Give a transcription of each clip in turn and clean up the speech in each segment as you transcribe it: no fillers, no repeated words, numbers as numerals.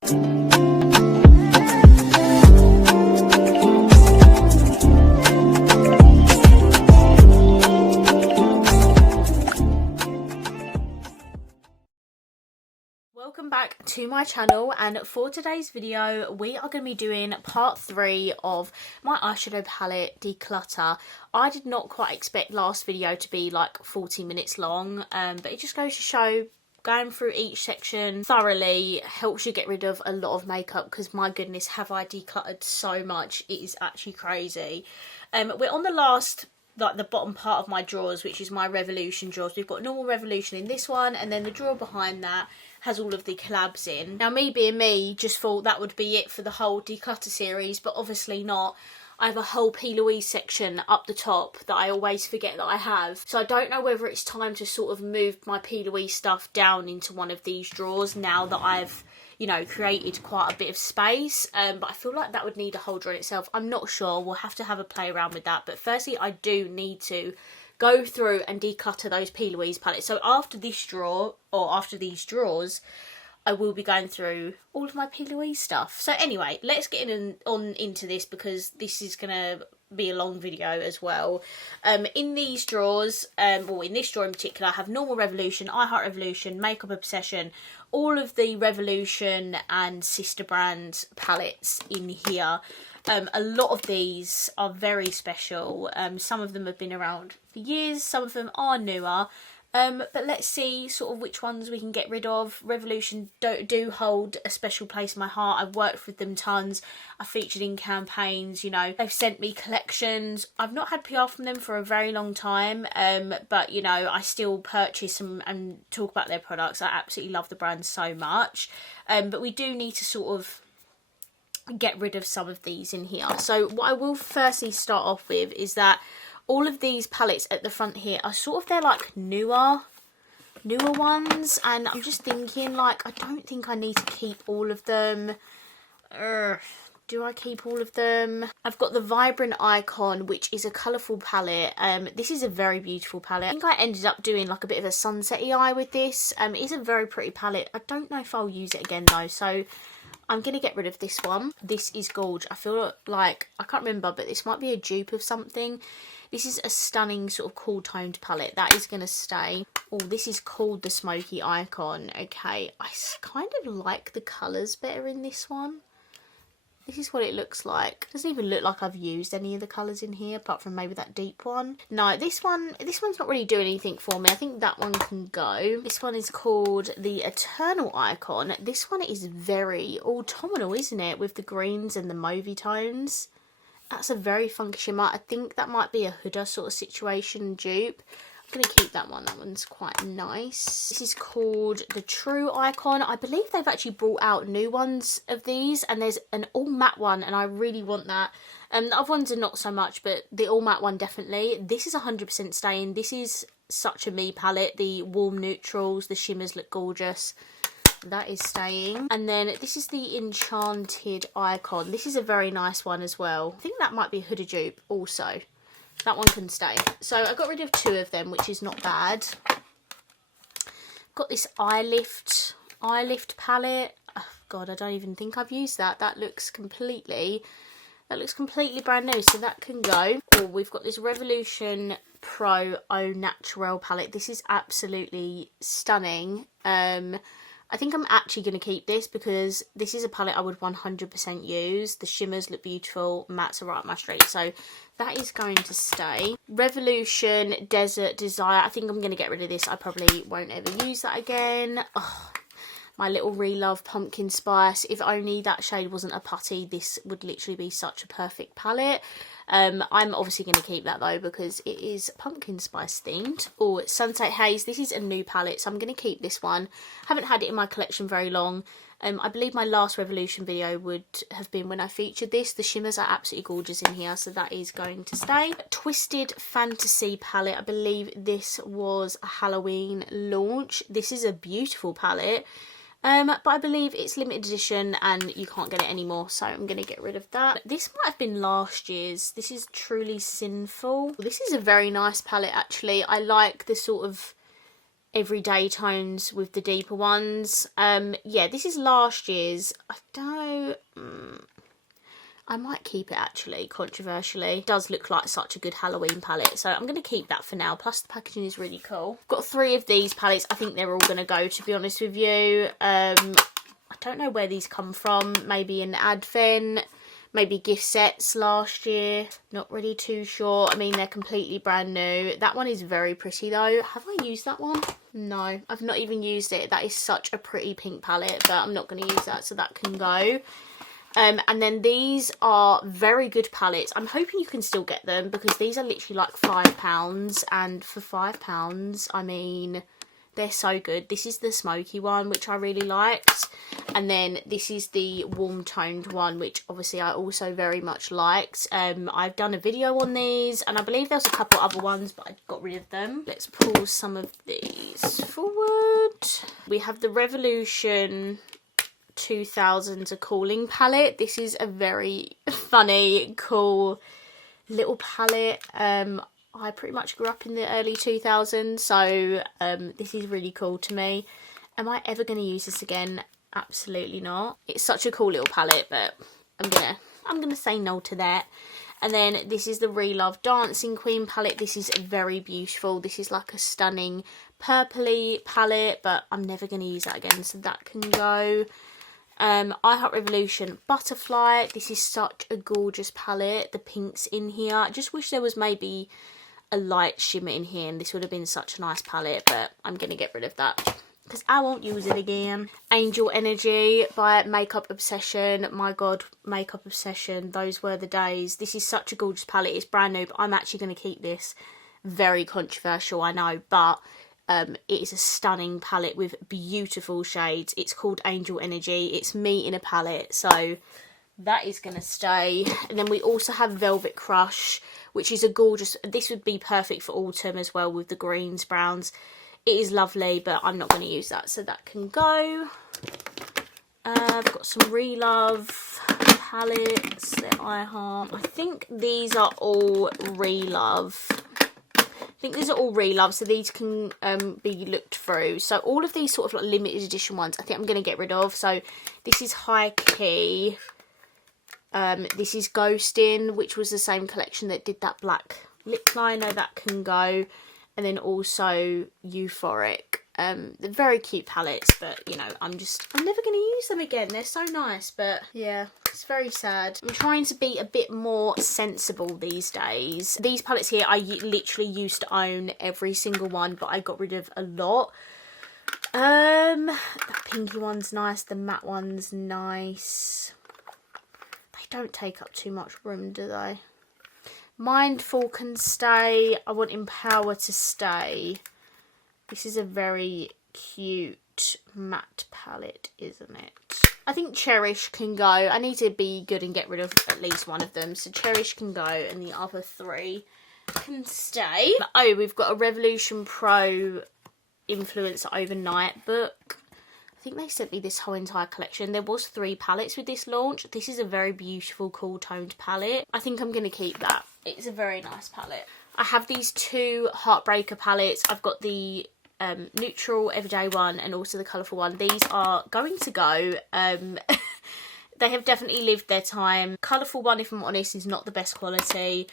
Welcome back to my channel, and for today's video we are going to be doing part 3 of my eyeshadow palette declutter. I did not quite expect last video to be like 40 minutes long, but it just goes to show going through each section thoroughly helps you get rid of a lot of makeup, because my goodness, have I decluttered so much. It is actually crazy. We're on the last, like the bottom part of my drawers, which is my Revolution drawers. We've got normal Revolution in this one, and then the drawer behind that has all of the collabs in. Now, me being me, just thought that would be it for the whole declutter series, but obviously not. I have a whole P. Louise section up the top that I always forget that I have. So I don't know whether it's time to sort of move my P. Louise stuff down into one of these drawers now that I've, you know, created quite a bit of space. But I feel like that would need a whole drawer in itself. I'm not sure. We'll have to have a play around with that. But firstly, I do need to go through and declutter those P. Louise palettes. So after this drawer, or after these drawers, I will be going through all of my P. Louise stuff. So anyway, let's get into this, because this is going to be a long video as well. In these drawers, well, in this drawer in particular, I have normal Revolution, I Heart Revolution, Makeup Obsession, all of the Revolution and sister brand palettes in here. A lot of these are very special. Some of them have been around for years, some of them are newer. But let's see sort of which ones we can get rid of. Revolution do hold a special place in my heart. I've worked with them tons. I've featured in campaigns, you know. They've sent me collections. I've not had PR from them for a very long time. But, you know, I still purchase them and talk about their products. I absolutely love the brand so much. But we do need to sort of get rid of some of these in here. So what I will firstly start off with is that all of these palettes at the front here are sort of, they're like newer ones, and I'm just thinking, like, I don't think I need to keep all of them. Do I keep all of them? I've got the Vibrant Icon, which is a colourful palette. This is a very beautiful palette. I think I ended up doing like a bit of a sunsetty eye with this. It is a very pretty palette. I don't know if I'll use it again though, so I'm going to get rid of this one. This is gorgeous. I feel like, I can't remember, but this might be a dupe of something. This is a stunning sort of cool toned palette. That is going to stay. Oh, this is called the Smoky Icon. Okay, I kind of like the colours better in this one. This is what it looks like. Doesn't even look like I've used any of the colours in here, apart from maybe that deep one. No, this one's not really doing anything for me. I think that one can go. This one is called the Eternal Icon. This one is very autumnal, isn't it? With the greens and the mauvey tones. That's a very funky shimmer. I think that might be a Huda sort of situation dupe. I'm going to keep that one. That one's quite nice. This is called the True Icon. I believe they've actually brought out new ones of these, and there's an all matte one, and I really want that. The other ones are not so much, but the all matte one definitely. This is 100% staying. This is such a me palette. The warm neutrals, the shimmers look gorgeous. That is staying. And then this is the Enchanted Icon. This is a very nice one as well. I think that might be a Huda dupe also. That one can stay. So I got rid of 2 of them, which is not bad. Got this eye lift palette. Oh God, I don't even think I've used that. That looks completely brand new, so that can go. Or we've got this Revolution Pro Au Naturel palette. This is absolutely stunning. I think I'm actually going to keep this, because this is a palette I would 100% use. The shimmers look beautiful. Mattes are right up my street. So that is going to stay. Revolution Desert Desire. I think I'm going to get rid of this. I probably won't ever use that again. Oh, my little Relove Pumpkin Spice. If only that shade wasn't a putty, this would literally be such a perfect palette. I'm obviously going to keep that though, because it is pumpkin spice themed. Oh, it's Sunset Haze. This is a new palette, so I'm going to keep this one. Haven't had it in my collection very long. I believe my last Revolution video would have been when I featured this. The shimmers are absolutely gorgeous in here, so that is going to stay. Twisted Fantasy palette. I believe this was a Halloween launch. This is a beautiful palette. But I believe it's limited edition and you can't get it anymore, so I'm going to get rid of that. This might have been last year's. This is Truly Sinful. This is a very nice palette actually. I like the sort of everyday tones with the deeper ones. Yeah, this is last year's. I don't know. I might keep it actually, controversially. It does look like such a good Halloween palette, so I'm going to keep that for now. Plus the packaging is really cool. I've got 3 of these palettes. I think they're all going to go, to be honest with you. I don't know where these come from. Maybe an advent, maybe gift sets last year. Not really too sure. I mean, they're completely brand new. That one is very pretty though. Have I used that one? No, I've not even used it. That is such a pretty pink palette, but I'm not going to use that, so that can go. And then these are very good palettes. I'm hoping you can still get them because these are literally like £5, and for £5, I mean, they're so good. This is the smoky one, which I really liked, and then this is the warm toned one, which obviously I also very much liked. I've done a video on these, and I believe there's a couple other ones, but I got rid of them. Let's pull some of these forward. We have the Revolution 2000s A Calling palette. This is a very funny, cool little palette. I pretty much grew up in the early 2000s, so this is really cool to me. Am I ever going to use this again? Absolutely not. It's such a cool little palette, but I'm gonna say no to that. And then this is the Relove Dancing Queen palette. This is very beautiful. This is like a stunning purpley palette, but I'm never going to use that again, so that can go. I Heart Revolution Butterfly. This is such a gorgeous palette. The pinks in here. I just wish there was maybe a light shimmer in here, and this would have been such a nice palette, but I'm going to get rid of that because I won't use it again. Angel Energy by Makeup Obsession. My god, Makeup Obsession, those were the days. This is such a gorgeous palette. It's brand new, but I'm actually going to keep this. Very controversial, I know, but it is a stunning palette with beautiful shades. It's called Angel Energy. It's me in a palette, so that is going to stay. And then we also have Velvet Crush, which is a gorgeous... This would be perfect for autumn as well with the greens, browns. It is lovely, but I'm not going to use that, so that can go. I've got some Relove palettes that I have. I think these are all Relove. I think these are all Relove, so these can be looked through. So all of these sort of like limited edition ones, I think I'm going to get rid of. So this is High Key. This is Ghostin', which was the same collection that did that black lip liner. That can go. And then also Euphoric. They're very cute palettes, but you know, I'm never going to use them again. They're so nice, but yeah, it's very sad. I'm trying to be a bit more sensible these days. These palettes here, I literally used to own every single one, but I got rid of a lot. The pinky one's nice, the matte one's nice. They don't take up too much room, do they? Mindful can stay. I want Empower to stay. This is a very cute matte palette, isn't it? I think Cherish can go. I need to be good and get rid of at least one of them. So Cherish can go and the other 3 can stay. Oh, we've got a Revolution Pro Influencer Overnight book. I think they sent me this whole entire collection. There was 3 palettes with this launch. This is a very beautiful, cool toned palette. I think I'm going to keep that. It's a very nice palette. I have these 2 Heartbreaker palettes. I've got the neutral everyday one and also the colourful one. These are going to go. They have definitely lived their time. Colourful one, if I'm honest, is not the best quality.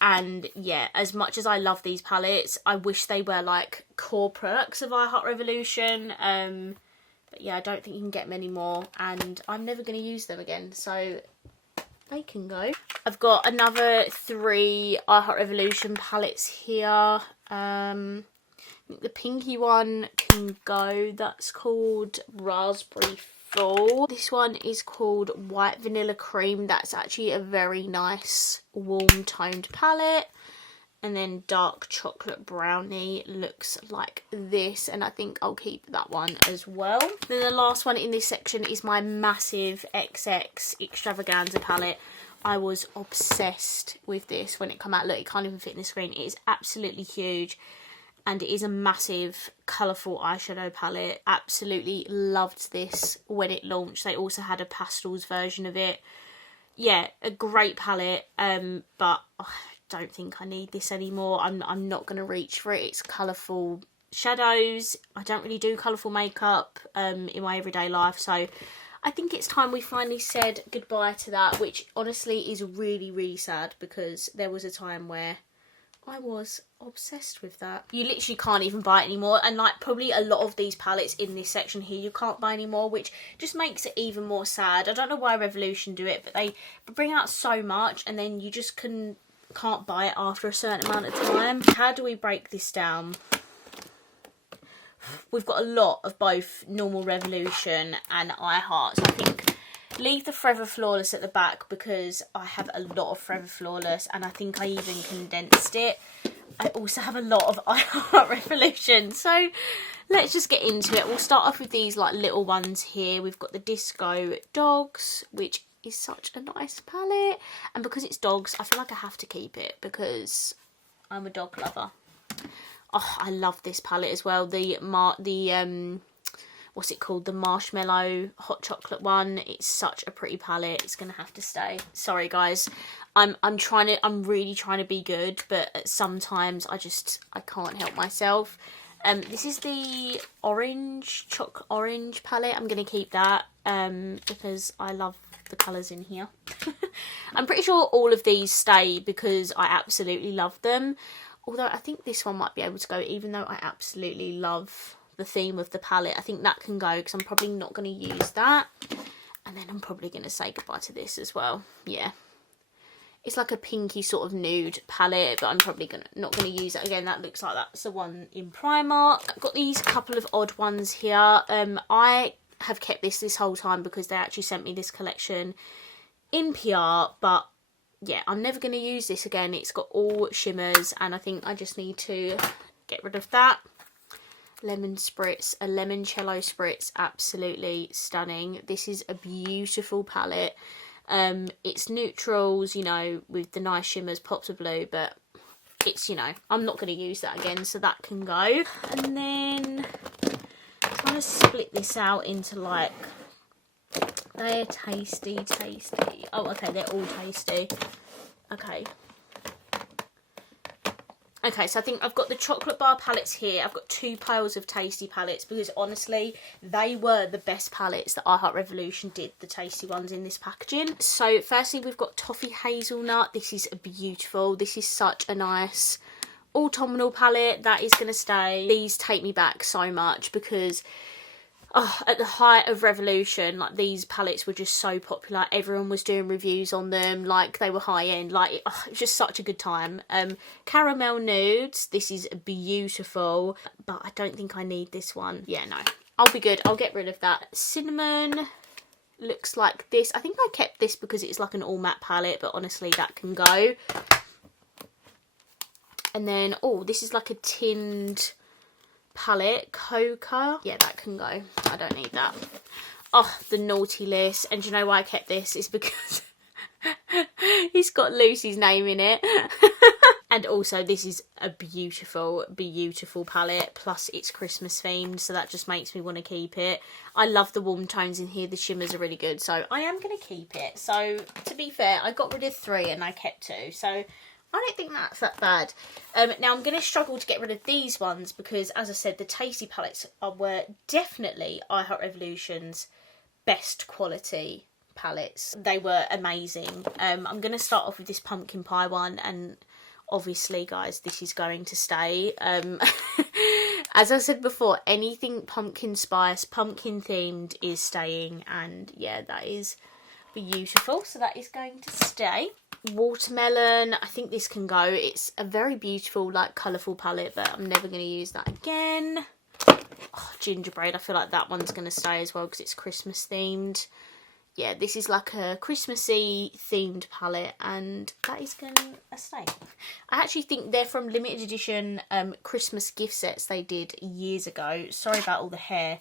And yeah, as much as I love these palettes, I wish they were like core products of I Heart Revolution. But yeah, I don't think you can get many more, and I'm never going to use them again, so they can go. I've got another 3 I Heart Revolution palettes here. I think the pinky one can go. That's called Raspberry Full. This one is called White Vanilla Cream. That's actually a very nice warm toned palette. And then Dark Chocolate Brownie looks like this, and I think I'll keep that one as well. Then the last one in this section is my massive XX Extravaganza palette. I was obsessed with this when it came out. Look, it can't even fit in the screen. It is absolutely huge, and it is a massive colourful eyeshadow palette. Absolutely loved this when it launched. They also had a pastels version of it. Yeah, a great palette, but... don't think I need this anymore. I'm not going to reach for it. It's colourful, shadows. I don't really do colourful makeup in my everyday life, so I think it's time we finally said goodbye to that, which honestly is really, really sad because there was a time where I was obsessed with that. You literally can't even buy it anymore, and like probably a lot of these palettes in this section here you can't buy anymore, which just makes it even more sad. I don't know why Revolution do it, but they bring out so much and then you just can't buy it after a certain amount of time. How do we break this down? We've got a lot of both normal Revolution and I Heart, so I think leave the Forever Flawless at the back because I have a lot of Forever Flawless, and I think I even condensed it. I also have a lot of I Heart Revolution, so let's just get into it. We'll start off with these like little ones here. We've got the Disco Dogs, which is such a nice palette, and because it's dogs I feel like I have to keep it because I'm a dog lover. Oh, I love this palette as well. What's it called? The Marshmallow Hot Chocolate one. It's such a pretty palette. It's gonna have to stay. Sorry guys, I'm really trying to be good, but sometimes I can't help myself. This is the orange palette. I'm gonna keep that because I love the colours in here. I'm pretty sure all of these stay because I absolutely love them. Although I think this one might be able to go, even though I absolutely love the theme of the palette. I think that can go because I'm probably not going to use that. And then I'm probably going to say goodbye to this as well. Yeah. It's like a pinky sort of nude palette, but I'm probably not going to use it again. That looks like that's the one in Primark. I've got these couple of odd ones here. I have kept this whole time because they actually sent me this collection in PR, but yeah, I'm never going to use this again. It's got all shimmers and I think I just need to get rid of that. Lemon Spritz, a Limoncello Spritz, absolutely stunning. This is a beautiful palette. It's neutrals, you know, with the nice shimmers, pops of blue, but it's, you know, I'm not going to use that again, so that can go. And then I'm trying to split this out into like, they're tasty. Oh, okay, they're all tasty. Okay, so I think I've got the chocolate bar palettes here. I've got 2 piles of tasty palettes because honestly, they were the best palettes that I Heart Revolution did, the tasty ones in this packaging. So firstly, we've got Toffee Hazelnut. This is beautiful. This is such a nice autumnal palette. That is going to stay. These take me back so much because at the height of Revolution, like these palettes were just so popular. Everyone was doing reviews on them, like they were high end. Like it was just such a good time. Caramel Nudes, this is beautiful, but I don't think I need this one. Yeah, no, I'll be good. I'll get rid of that. Cinnamon looks like this. I think I kept this because it's like an all matte palette, but honestly that can go. And then, oh, this is like a tinned palette, Coca. Yeah, that can go. I don't need that. Oh, the Naughty List. And do you know why I kept this? It's because it's got Lucy's name in it. And also this is a beautiful palette, plus it's Christmas themed, so that just makes me want to keep it. I love the warm tones in here. The shimmers are really good, so I am going to keep it. So to be fair, I got rid of 3 and I kept 2, so I don't think that's that bad. Now I'm going to struggle to get rid of these ones because, as I said, the tasty palettes were definitely I Heart Revolution's best quality palettes. They were amazing. I'm going to start off with this pumpkin pie one, and obviously, guys, this is going to stay. As I said before, anything pumpkin spice, pumpkin themed is staying, and yeah, that is beautiful. So that is going to stay. Watermelon, I think this can go. It's a very beautiful, like, colourful palette, but I'm never going to use that again. Oh, gingerbread, I feel like that one's going to stay as well because it's Christmas themed. Yeah, this is like a Christmassy themed palette, and that is going to stay. I actually think they're from limited edition Christmas gift sets they did years ago. Sorry about all the hair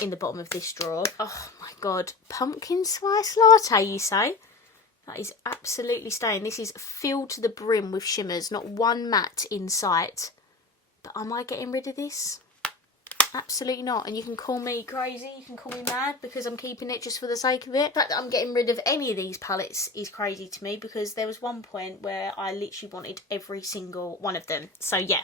in the bottom of this drawer. Oh my god, pumpkin spice latte, you say? That is absolutely staying. This is filled to the brim with shimmers, not one matte in sight. But am I getting rid of this? Absolutely not. And you can call me crazy, you can call me mad because I'm keeping it just for the sake of it. The fact that I'm getting rid of any of these palettes is crazy to me because there was one point where I literally wanted every single one of them. So yeah,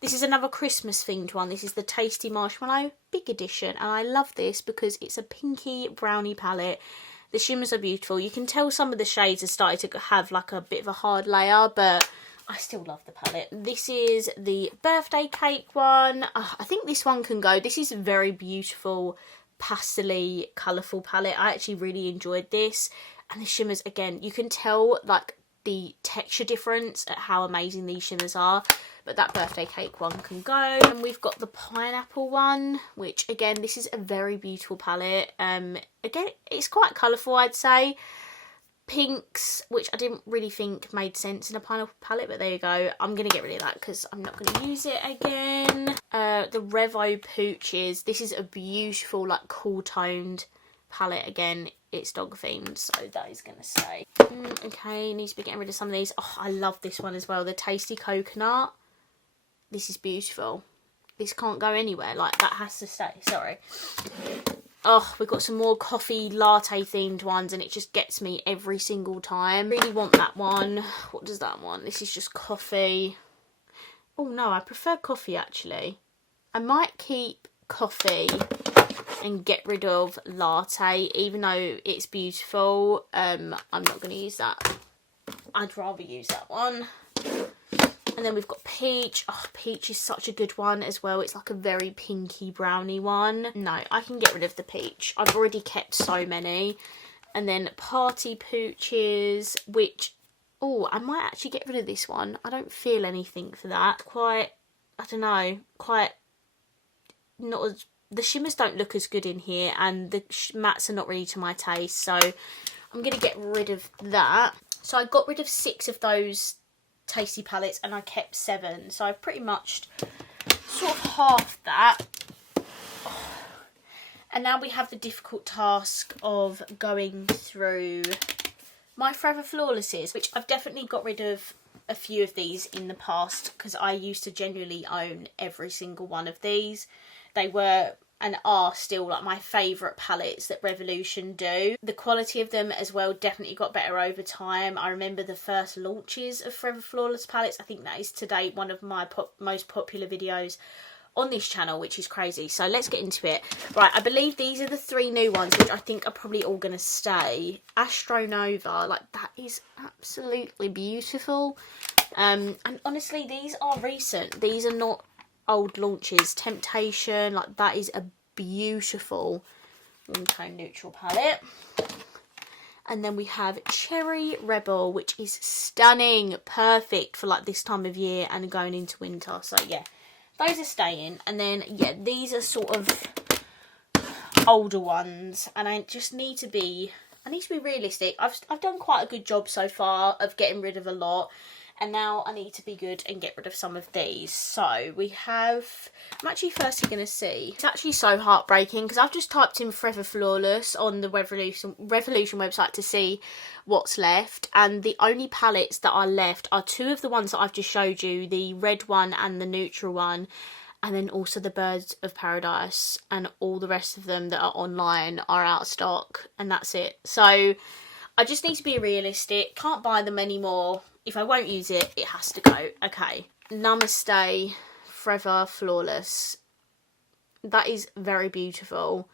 this is another Christmas themed one. This is the Tasty Marshmallow Big Edition, and I love this because it's a pinky brownie palette. The shimmers are beautiful. You can tell some of the shades are starting to have like a bit of a hard layer, but I still love the palette. This is the birthday cake one. I think this one can go. This is a very beautiful, pastel-y, colourful palette. I actually really enjoyed this. And the shimmers, again, you can tell like the texture difference at how amazing these shimmers are. But that birthday cake one can go. And we've got the pineapple one, which again, this is a very beautiful palette. Again, it's quite colourful, I'd say. Pinks, which I didn't really think made sense in a pineapple palette, but there you go. I'm going to get rid of that because I'm not going to use it again. The Revo Pooches. This is a beautiful, like, cool toned palette. Again, it's dog themed, so that is going to stay. Okay, need to be getting rid of some of these. Oh, I love this one as well. The Tasty Coconut. This is beautiful. This can't go anywhere. Like, that has to stay. Sorry. Oh, we've got some more coffee latte themed ones and it just gets me every single time. Really want that one. What does that one? This is just coffee. Oh no, I prefer coffee actually. I might keep coffee and get rid of latte, even though it's beautiful. I'm not going to use that. I'd rather use that one. And then we've got peach. Oh, peach is such a good one as well. It's like a very pinky brownie one. No, I can get rid of the peach. I've already kept so many. And then party pooches, which, oh, I might actually get rid of this one. I don't feel anything for that. Quite, I don't know, quite not as, the shimmers don't look as good in here and the mattes are not really to my taste. So I'm going to get rid of that. So I got rid of 6 of those Tasty palettes and I kept 7, so I've pretty much sort of half that. And now we have the difficult task of going through my Forever Flawlesses, which I've definitely got rid of a few of these in the past because I used to genuinely own every single one of these. They were and are still like my favourite palettes that Revolution do. The quality of them as well definitely got better over time. I remember the first launches of Forever Flawless palettes. I think that is to date one of my most popular videos on this channel, which is crazy. So let's get into it. Right, I believe these are the 3 new ones, which I think are probably all going to stay. Astronova, like that is absolutely beautiful. And honestly, these are recent. These are not old launches. Temptation, like that is a beautiful warm tone neutral palette. And then we have Cherry Rebel, which is stunning, perfect for like this time of year and going into winter. So yeah, those are staying. And then yeah, these are sort of older ones, and I just need to be realistic. I've done quite a good job so far of getting rid of a lot. And now I need to be good and get rid of some of these. So we have, I'm actually firstly going to see. It's actually so heartbreaking because I've just typed in Forever Flawless on the Revolution website to see what's left. And the only palettes that are left are 2 of the ones that I've just showed you. The red one and the neutral one. And then also the Birds of Paradise. And all the rest of them that are online are out of stock. And that's it. So I just need to be realistic. Can't buy them anymore. If I won't use it, it has to go. Okay. Namaste Forever Flawless. That is very beautiful.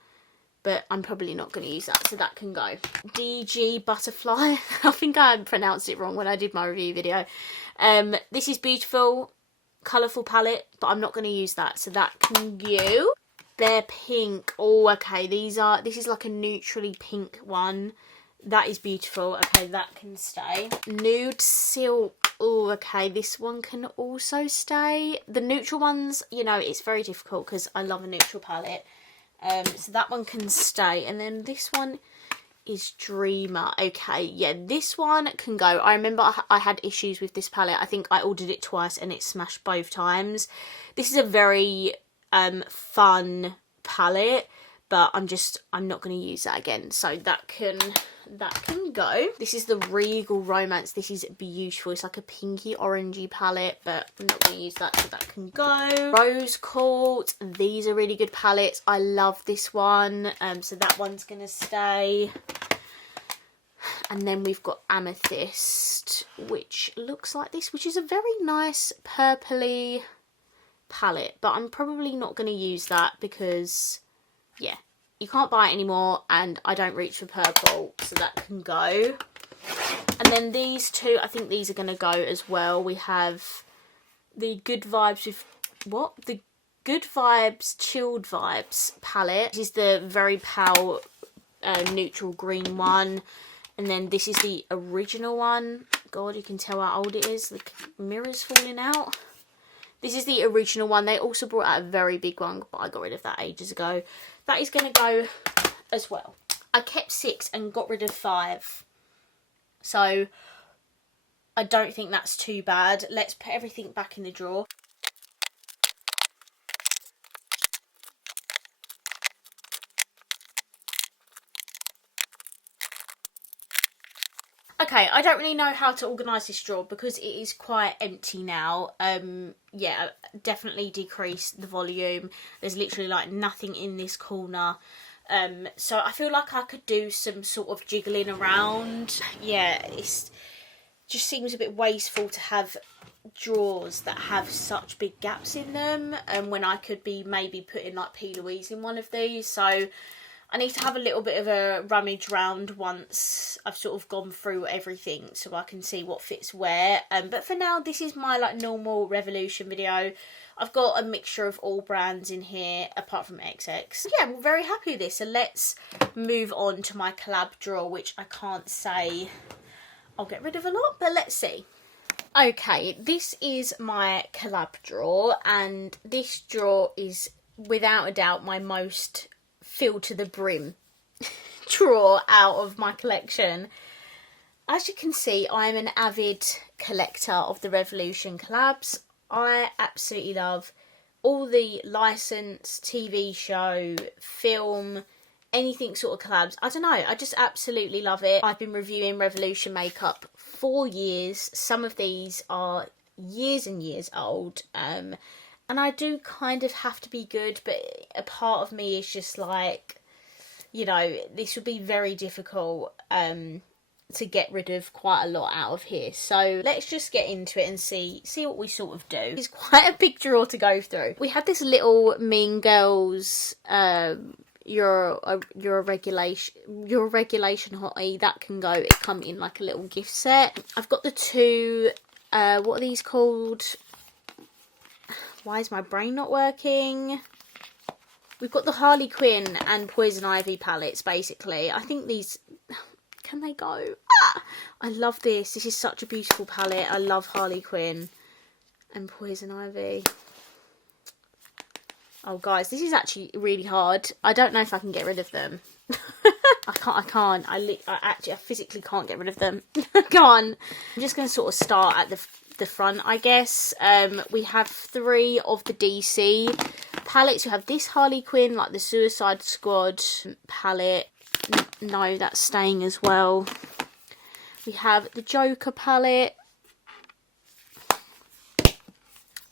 But I'm probably not going to use that. So that can go. DG Butterfly. I think I pronounced it wrong when I did my review video. This is beautiful. Colourful palette. But I'm not going to use that. So that can go. They're pink. Oh, okay. This is like a neutrally pink one. That is beautiful. Okay, that can stay. Nude Silk. Oh, okay. This one can also stay. The neutral ones, you know, it's very difficult because I love a neutral palette. So that one can stay. And then this one is Dreamer. Okay, yeah, this one can go. I remember I had issues with this palette. I think I ordered it twice and it smashed both times. This is a very fun palette. but I'm not going to use that again, so that can go. This is the Regal Romance. This is beautiful. It's like a pinky orangey palette, but I'm not going to use that, so that can go. Rose Quartz. These are really good palettes. I love this one, so that one's going to stay. And then we've got Amethyst, which looks like this, which is a very nice purpley palette, but I'm probably not going to use that because, yeah, you can't buy it anymore and I don't reach for purple, so that can go. And then these two, I think these are going to go as well. We have the Good Vibes with, what? The Good Vibes Chilled Vibes palette. This is the very pale neutral green one. And then this is the original one. God, you can tell how old it is. The mirror's falling out. This is the original one. They also brought out a very big one, but I got rid of that ages ago. That is going to go as well. I kept 6 and got rid of 5. So I don't think that's too bad. Let's put everything back in the drawer. Okay, I don't really know how to organise this drawer because it is quite empty now. Yeah, definitely decrease the volume. There's literally like nothing in this corner. So I feel like I could do some sort of jiggling around. Yeah, it just seems a bit wasteful to have drawers that have such big gaps in them, and when I could be maybe putting like P. Louise in one of these. So I need to have a little bit of a rummage round once I've sort of gone through everything so I can see what fits where. But for now, this is my like normal Revolution video. I've got a mixture of all brands in here apart from XX. Yeah, I'm very happy with this. So let's move on to my collab drawer, which I can't say I'll get rid of a lot, but let's see. Okay, this is my collab drawer, and this drawer is without a doubt my most filled to the brim drawer out of my collection. As you can see, I am an avid collector of the Revolution collabs. I absolutely love all the licensed TV show, film, anything sort of collabs. I don't know, I just absolutely love it. I've been reviewing Revolution makeup for years. Some of these are years and years old, and I do kind of have to be good, but a part of me is just like, you know, this would be very difficult to get rid of quite a lot out of here. So let's just get into it and see what we sort of do. It's quite a big drawer to go through. We had this little Mean Girls your regulation hottie that can go. It come in like a little gift set. I've got the two what are these called? Why is my brain not working? We've got the Harley Quinn and Poison Ivy palettes, basically. I think these... Can they go? Ah! I love this. This is such a beautiful palette. I love Harley Quinn and Poison Ivy. Oh, guys, this is actually really hard. I don't know if I can get rid of them. I can't. I physically can't get rid of them. I can't. I'm just going to sort of start at the front, I guess. We have 3 of the DC palettes. We have this Harley Quinn, like the Suicide Squad palette. No, that's staying as well. We have the Joker palette.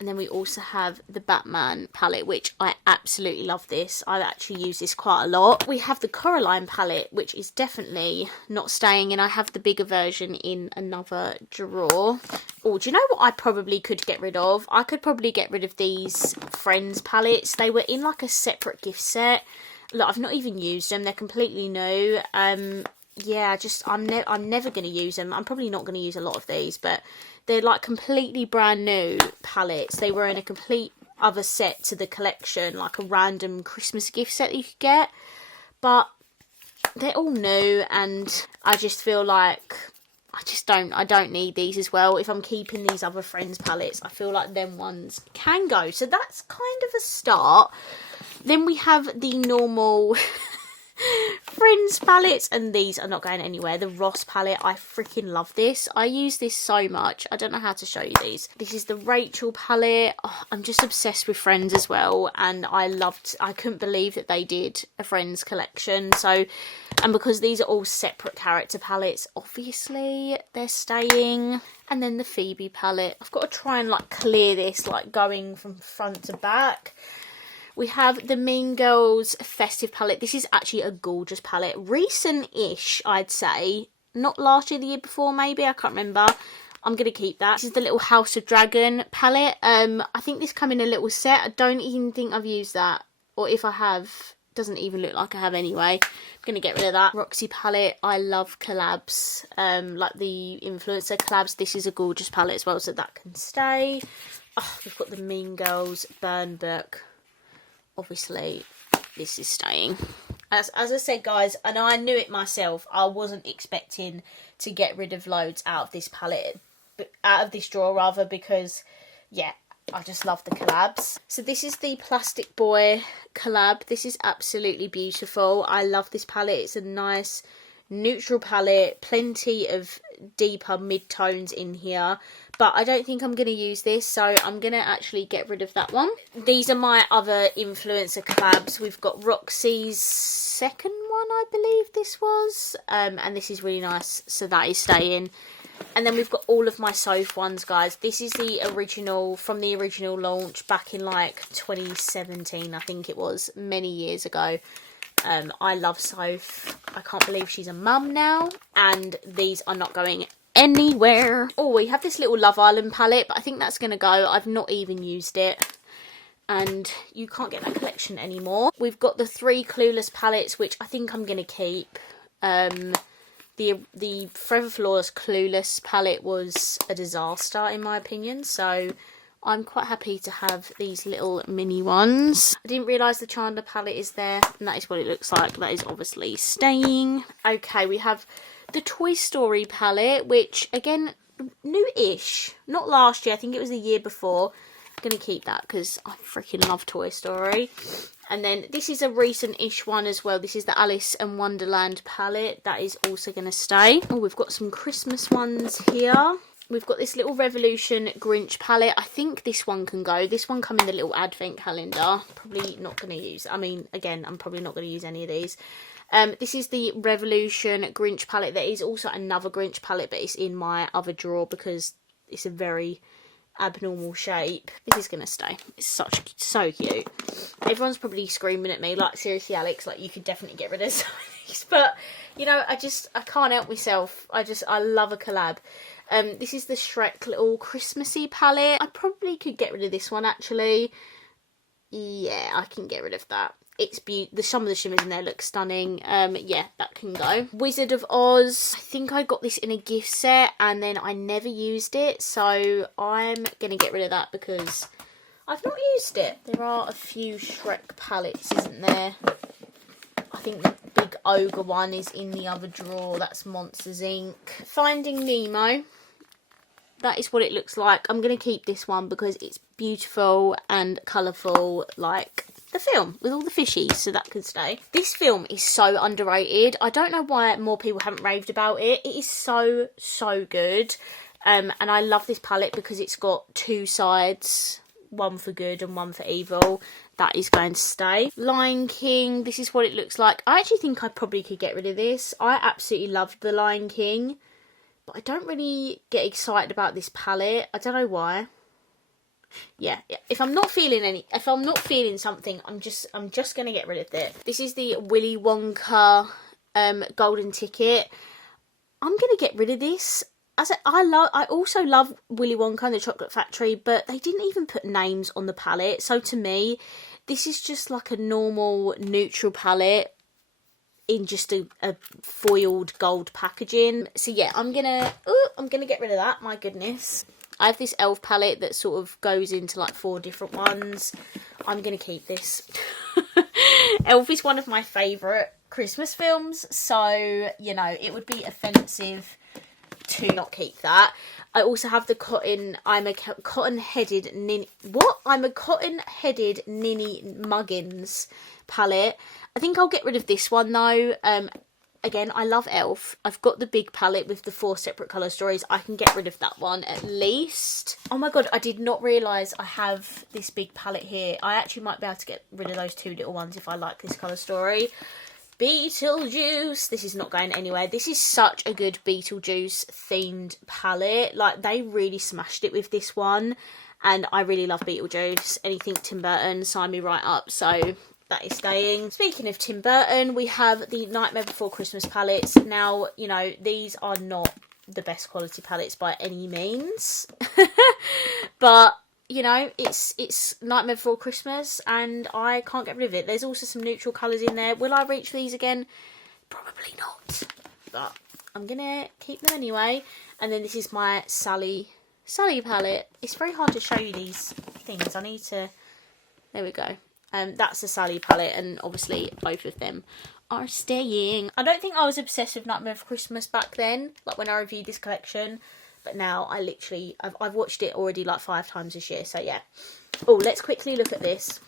And then we also have the Batman palette, which I absolutely love this. I actually use this quite a lot. We have the Coraline palette, which is definitely not staying. And I have the bigger version in another drawer. Oh, do you know what I probably could get rid of? I could probably get rid of these Friends palettes. They were in like a separate gift set. Look, I've not even used them. They're completely new. Yeah, I'm never going to use them. I'm probably not going to use a lot of these, but they're like completely brand new palettes. They were in a complete other set to the collection, like a random Christmas gift set that you could get. But they're all new, and I just feel like I don't need these as well. If I'm keeping these other Friends palettes, I feel like them ones can go. So that's kind of a start. Then we have the normal Friends palettes, and these are not going anywhere. The Ross palette, I freaking love this. I use this so much. I don't know how to show you these. This is the Rachel palette. Oh, I'm just obsessed with Friends as well, and I couldn't believe that they did a Friends collection. So, and because these are all separate character palettes, obviously they're staying. And then the Phoebe palette. I've got to try and like clear this, like going from front to back. We have the Mean Girls Festive palette. This is actually a gorgeous palette. Recent-ish, I'd say. Not last year, the year before, maybe. I can't remember. I'm going to keep that. This is the little House of Dragon palette. I think this come in a little set. I don't even think I've used that. Or if I have, doesn't even look like I have anyway. I'm going to get rid of that. Roxy palette. I love collabs. Like the influencer collabs. This is a gorgeous palette as well, so that can stay. Oh, we've got the Mean Girls Burn Book. Obviously, this is staying. As I said, guys, and I knew it myself, I wasn't expecting to get rid of loads out of this palette, out of this drawer rather, because, yeah, I just love the collabs. So this is the Plastic Boy collab. This is absolutely beautiful. I love this palette. It's a nice neutral palette, plenty of deeper mid-tones in here, but I don't think I'm going to use this, so I'm going to actually get rid of that one. These are my other influencer collabs. We've got Roxy's second one, I believe this was, and this is really nice, so that is staying. And then we've got all of my Soph ones, guys. This is the original, from the original launch back in like 2017, I think it was, many years ago. I love Soph. I can't believe she's a mum now. And these are not going anywhere. Oh, we have this little Love Island palette, but I think that's going to go. I've not even used it. And you can't get that collection anymore. We've got the 3 Clueless palettes, which I think I'm going to keep. The Forever Flawless Clueless palette was a disaster, in my opinion. So I'm quite happy to have these little mini ones. I didn't realise the Chandler palette is there, and that is what it looks like. That is obviously staying. Okay, we have the Toy Story palette, which, again, new-ish. Not last year, I think it was the year before. I'm going to keep that because I freaking love Toy Story. And then this is a recent-ish one as well. This is the Alice in Wonderland palette. That is also going to stay. Oh, we've got some Christmas ones here. We've got this little Revolution Grinch palette. I think this one can go. This one come in the little advent calendar. Probably not going to use. I mean, again, I'm probably not going to use any of these. This is the Revolution Grinch palette. There is also another Grinch palette, but it's in my other drawer because it's a very abnormal shape. This is going to stay. It's so cute. Everyone's probably screaming at me, like, seriously, Alex, like, you could definitely get rid of some of these. But, you know, I can't help myself. I love a collab. This is the Shrek little Christmassy palette. I probably could get rid of this one, actually. Yeah, I can get rid of that. It's beautiful. Some of the shimmers in there look stunning. Yeah, that can go. Wizard of Oz. I think I got this in a gift set and then I never used it. So I'm going to get rid of that because I've not used it. There are a few Shrek palettes, isn't there? I think the big ogre one is in the other drawer. That's Monsters Inc. Finding Nemo. That is what it looks like. I'm going to keep this one because it's beautiful and colourful, like the film with all the fishies, so that could stay. This film is so underrated. I don't know why more people haven't raved about it. It is so good. And I love this palette because it's got 2 sides, one for good and one for evil. That is going to stay. Lion King, this is what it looks like. I actually think I probably could get rid of this. I absolutely loved the Lion King, but I don't really get excited about this palette. I don't know why. Yeah, if I'm not feeling something, I'm just gonna get rid of it. This is the Willy Wonka golden ticket. I'm gonna get rid of this. I also love Willy Wonka and the Chocolate Factory, but they didn't even put names on the palette. So to me, this is just like a normal neutral palette in just a foiled gold packaging. So yeah, I'm gonna get rid of that. My goodness. I have this Elf palette that sort of goes into like 4 different ones. I'm going to keep this. Elf is one of my favourite Christmas films. So, you know, it would be offensive to not keep that. I also have the cotton, I'm a cotton-headed Ninny Muggins palette. I think I'll get rid of this one though. Again, I love e.l.f. I've got the big palette with the 4 separate colour stories. I can get rid of that one at least. Oh my god, I did not realise I have this big palette here. I actually might be able to get rid of those 2 little ones if I like this colour story. Beetlejuice. This is not going anywhere. This is such a good Beetlejuice themed palette. Like, they really smashed it with this one. And I really love Beetlejuice. Anything Tim Burton, sign me right up. So that is staying. Speaking of Tim Burton, we have the Nightmare Before Christmas palettes. Now, you know, these are not the best quality palettes by any means. But, you know, it's Nightmare Before Christmas and I can't get rid of it. There's also some neutral colours in there. Will I reach these again? Probably not. But I'm going to keep them anyway. And then this is my Sally palette. It's very hard to show you these things. I need to... There we go. That's the Sally palette, and obviously both of them are staying. I don't think I was obsessed with Nightmare Before Christmas back then, like when I reviewed this collection, but now I literally, I've watched it already like 5 times this year, so yeah. Oh, let's quickly look at this.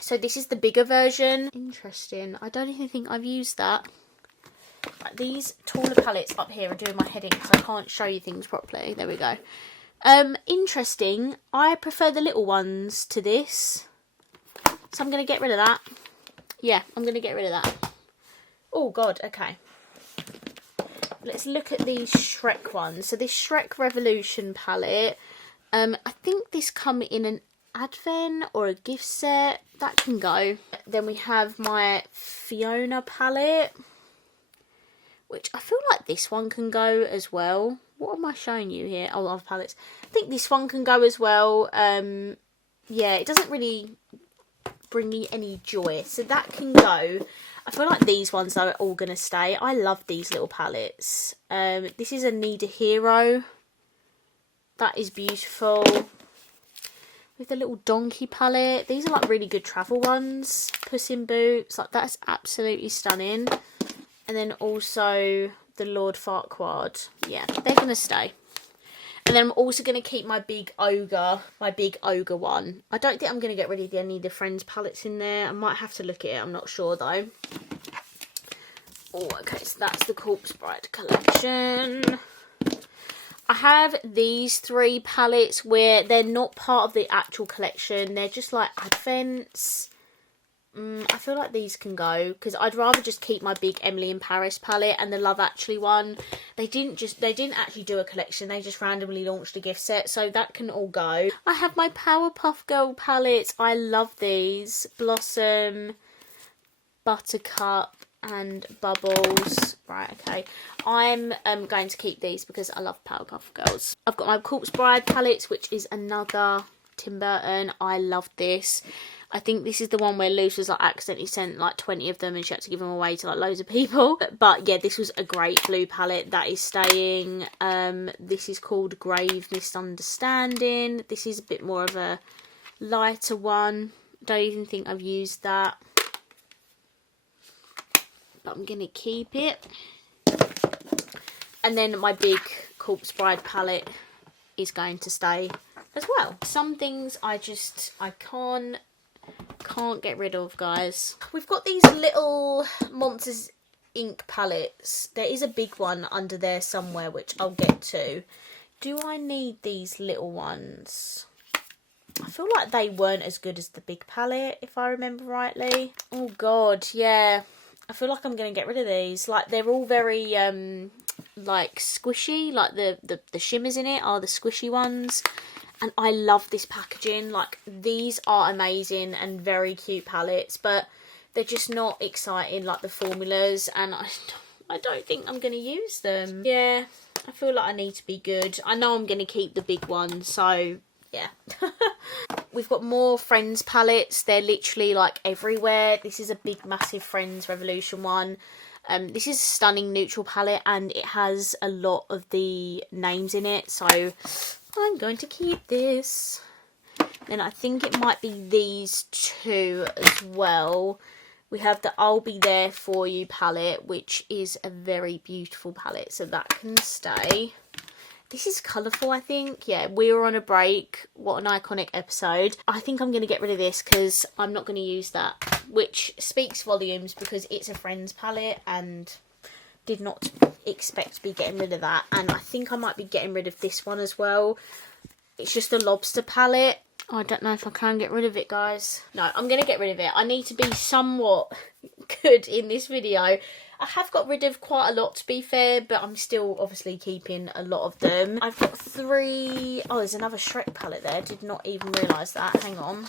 So this is the bigger version. Interesting. I don't even think I've used that. Right, these taller palettes up here are doing my head in because I can't show you things properly. There we go. Interesting. I prefer the little ones to this. So I'm going to get rid of that. Yeah, I'm going to get rid of that. Oh, God, okay. Let's look at these Shrek ones. So this Shrek Revolution palette, I think this come in an advent or a gift set. That can go. Then we have my Fiona palette, which I feel like this one can go as well. What am I showing you here? Oh, other palettes. I think this one can go as well. Yeah, it doesn't really bring me any joy, so that can go. I feel like these ones though are all gonna stay. I love these little palettes. This is a Need a Hero. That is beautiful. With the little donkey palette. These are like really good travel ones. Puss in Boots. Like, that's absolutely stunning. And then also the Lord Farquaad. Yeah, they're gonna stay. And then I'm also going to keep my big ogre one. I don't think I'm going to get rid of any of the Friends palettes in there. I might have to look at it. I'm not sure though. Oh, okay. So that's the Corpse Bride collection. I have these 3 palettes where they're not part of the actual collection. They're just like advents. I feel like these can go because I'd rather just keep my big Emily in Paris palette and the Love Actually one. They didn't actually do a collection. They just randomly launched a gift set, so that can all go. I have my Powerpuff Girl palettes. I love these. Blossom, Buttercup and Bubbles. Right, okay. I'm going to keep these because I love Powerpuff Girls. I've got my Corpse Bride palettes, which is another Tim Burton. I love this. I think this is the one where Luce was like accidentally sent like 20 of them and she had to give them away to like loads of people. But yeah, this was a great blue palette. That is staying. This is called Grave Misunderstanding. This is a bit more of a lighter one. Don't even think I've used that. But I'm going to keep it. And then my big Corpse Bride palette is going to stay as well. Some things I can't get rid of, guys. We've got these little Monsters Inc palettes. There is a big one under there somewhere, which I'll get to. Do I need these little ones? I feel like they weren't as good as the big palette, if I remember rightly. Oh god, yeah. I feel like I'm going to get rid of these. Like, they're all very like squishy. Like the shimmers in it are the squishy ones. And I love this packaging. Like, these are amazing and very cute palettes, but they're just not exciting like the formulas, and I don't think I'm going to use them. Yeah, I feel like I need to be good. I know I'm going to keep the big one, so yeah. We've got more Friends palettes. They're literally like everywhere. This is a big massive Friends Revolution one. This is a stunning neutral palette and it has a lot of the names in it, so I'm going to keep this. Then I think it might be these 2 as well. We have the I'll Be There For You palette, which is a very beautiful palette, so that can stay. This is colourful, I think. Yeah, we were on a break. What an iconic episode. I think I'm going to get rid of this because I'm not going to use that, which speaks volumes because it's a Friends palette and did not expect to be getting rid of that. And I think I might be getting rid of this one as well. It's just a lobster palette. I don't know if I can get rid of it, guys. No, I'm going to get rid of it. I need to be somewhat good in this video. I have got rid of quite a lot, to be fair, but I'm still obviously keeping a lot of them. I've got 3... Oh, there's another Shrek palette there. Did not even realise that. Hang on.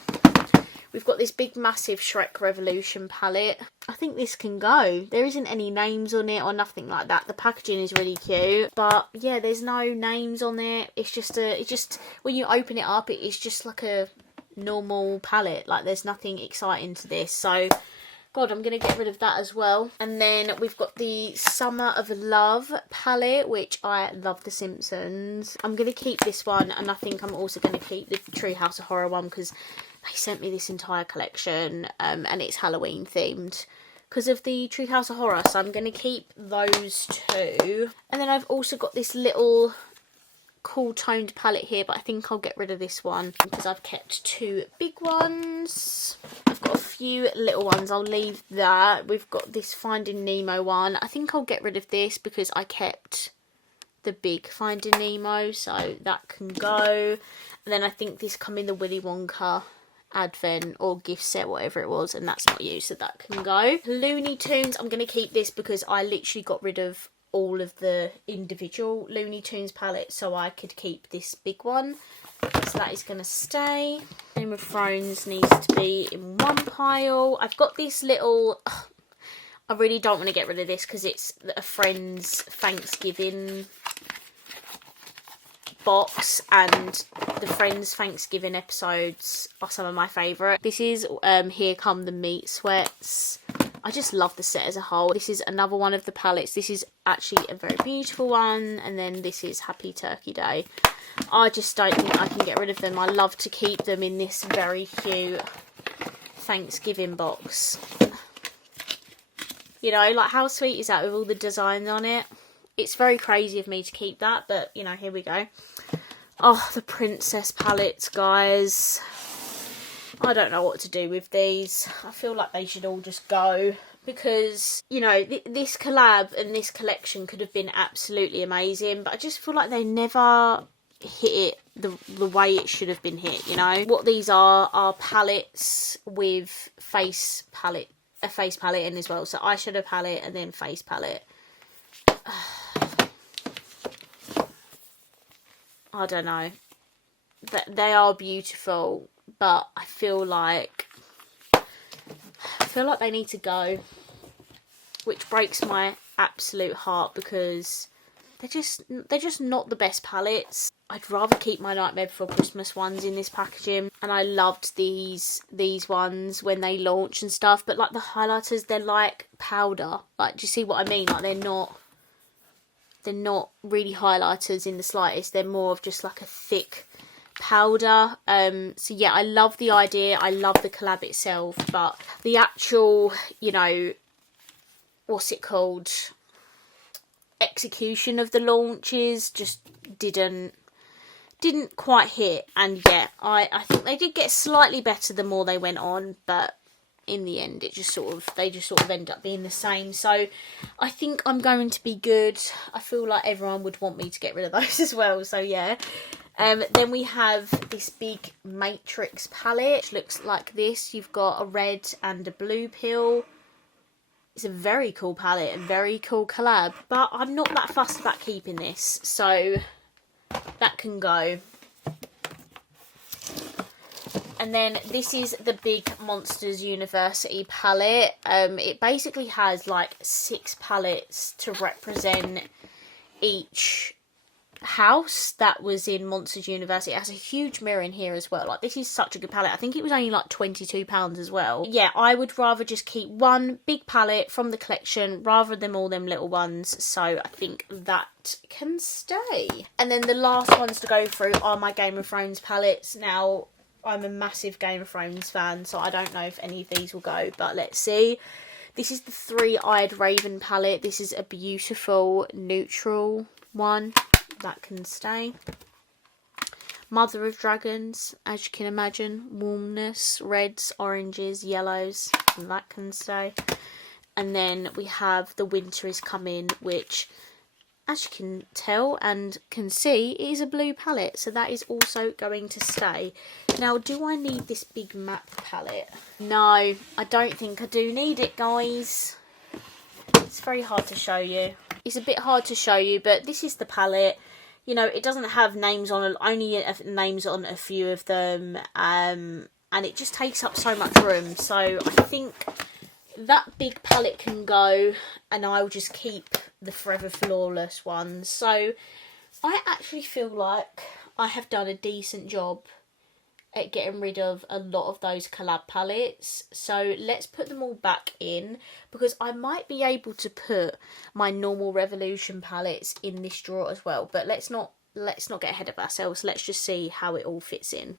We've got this big, massive Shrek Revolution palette. I think this can go. There isn't any names on it or nothing like that. The packaging is really cute. But, yeah, there's no names on it. It's just when you open it up, it's just like a normal palette. Like, there's nothing exciting to this. So... God, I'm going to get rid of that as well. And then we've got the Summer of Love palette, which I love The Simpsons. I'm going to keep this one, and I think I'm also going to keep the Treehouse of Horror one because they sent me this entire collection and it's Halloween themed because of the Treehouse of Horror. So I'm going to keep those two. And then I've also got this little cool toned palette here, but I think I'll get rid of this one because I've kept 2 big ones. I've got a few little ones. I'll leave that. We've got this Finding Nemo one. I think I'll get rid of this because I kept the big Finding Nemo, so that can go. And then I think this come in the Willy Wonka advent or gift set, whatever it was, and that's not used, so that can go. Looney Tunes, I'm going to keep this because I literally got rid of all of the individual Looney Tunes palettes, so I could keep this big one. So that is going to stay. Game of Thrones needs to be in one pile. I've got this little... I really don't want to get rid of this because it's a Friends Thanksgiving box, and the Friends Thanksgiving episodes are some of my favourite. This is Here Come the Meat Sweats. I just love the set as a whole. This is another one of the palettes. This is actually a very beautiful one. And then this is Happy Turkey Day. I just don't think I can get rid of them. I love to keep them in this very cute Thanksgiving box. You know, like how sweet is that with all the designs on it? It's very crazy of me to keep that, but you know, here we go. Oh, the princess palettes, guys. I don't know what to do with these. I feel like they should all just go because, you know, this collab and this collection could have been absolutely amazing, but I just feel like they never hit it the way it should have been hit, you know. What these are palettes with a face palette in as well. So eyeshadow palette and then face palette. I don't know. They are beautiful, but I feel like they need to go, which breaks my absolute heart because they're just not the best palettes. I'd rather keep my Nightmare Before Christmas ones in this packaging, and I loved these ones when they launched and stuff, but like the highlighters, they're like powder. Like, do you see what I mean? Like, they're not really highlighters in the slightest. They're more of just like a thick powder. So yeah, I love the idea. I love the collab itself, but the actual, you know, what's it called, execution of the launches just didn't quite hit. And yeah, I think they did get slightly better the more they went on, but in the end they just sort of end up being the same. So I think I'm going to be good. I feel like everyone would want me to get rid of those as well, so yeah. Then we have this big Matrix palette, which looks like this. You've got a red and a blue pill. It's a very cool palette, a very cool collab, but I'm not that fussed about keeping this, so that can go. And then this is the big Monsters University palette. It basically has like 6 palettes to represent each house that was in Monsters University. It has a huge mirror in here as well. Like, this is such a good palette. I think it was only like £22 as well. Yeah, I would rather just keep one big palette from the collection rather than all them little ones. So I think that can stay. And then the last ones to go through are my Game of Thrones palettes. Now, I'm a massive Game of Thrones fan, so I don't know if any of these will go, but let's see. This is the Three-Eyed Raven palette. This is a beautiful neutral one that can stay. Mother of Dragons, as you can imagine, warmness, reds, oranges, yellows, and that can stay. And then we have the Winter is Coming, which, as you can tell and can see, it is a blue palette, so that is also going to stay. Now, do I need this big MAC palette? No, I don't think I do need it, guys. It's very hard to show you. It's a bit hard to show you, but this is the palette. You know, it doesn't have names on, only names on a few of them, and it just takes up so much room. So I think that big palette can go, and I'll just keep the Forever Flawless ones. So I actually feel like I have done a decent job at getting rid of a lot of those collab palettes. So let's put them all back in, because I might be able to put my normal Revolution palettes in this drawer as well. But let's not get ahead of ourselves. Let's just see how it all fits in.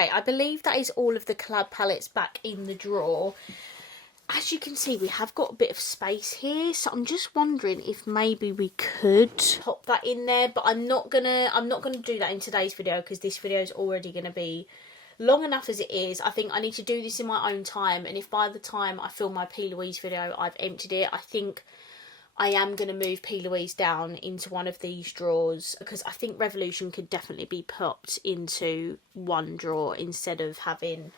Okay, I believe that is all of the collab palettes back in the drawer. As you can see, we have got a bit of space here, so I'm just wondering if maybe we could pop that in there, but I'm not gonna do that in today's video, because this video is already gonna be long enough as it is. I think I need to do this in my own time, and if by the time I film my P. Louise video I've emptied it, I think I am going to move P. Louise down into one of these drawers, because I think Revolution could definitely be popped into one drawer instead of having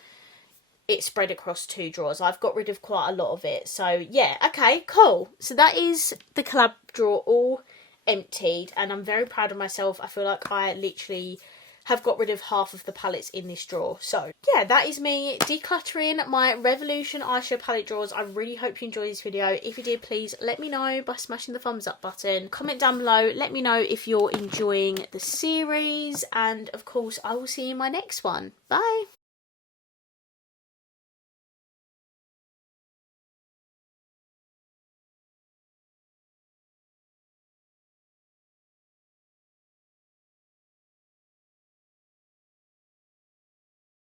it spread across two drawers. I've got rid of quite a lot of it. So yeah, okay, cool. So that is the collab drawer all emptied, and I'm very proud of myself. I feel like I literally have got rid of half of the palettes in this drawer. So yeah, that is me decluttering my Revolution eyeshadow palette drawers. I really hope you enjoyed this video. If you did, please let me know by smashing the thumbs up button. Comment down below, let me know if you're enjoying the series, and of course I will see you in my next one. Bye.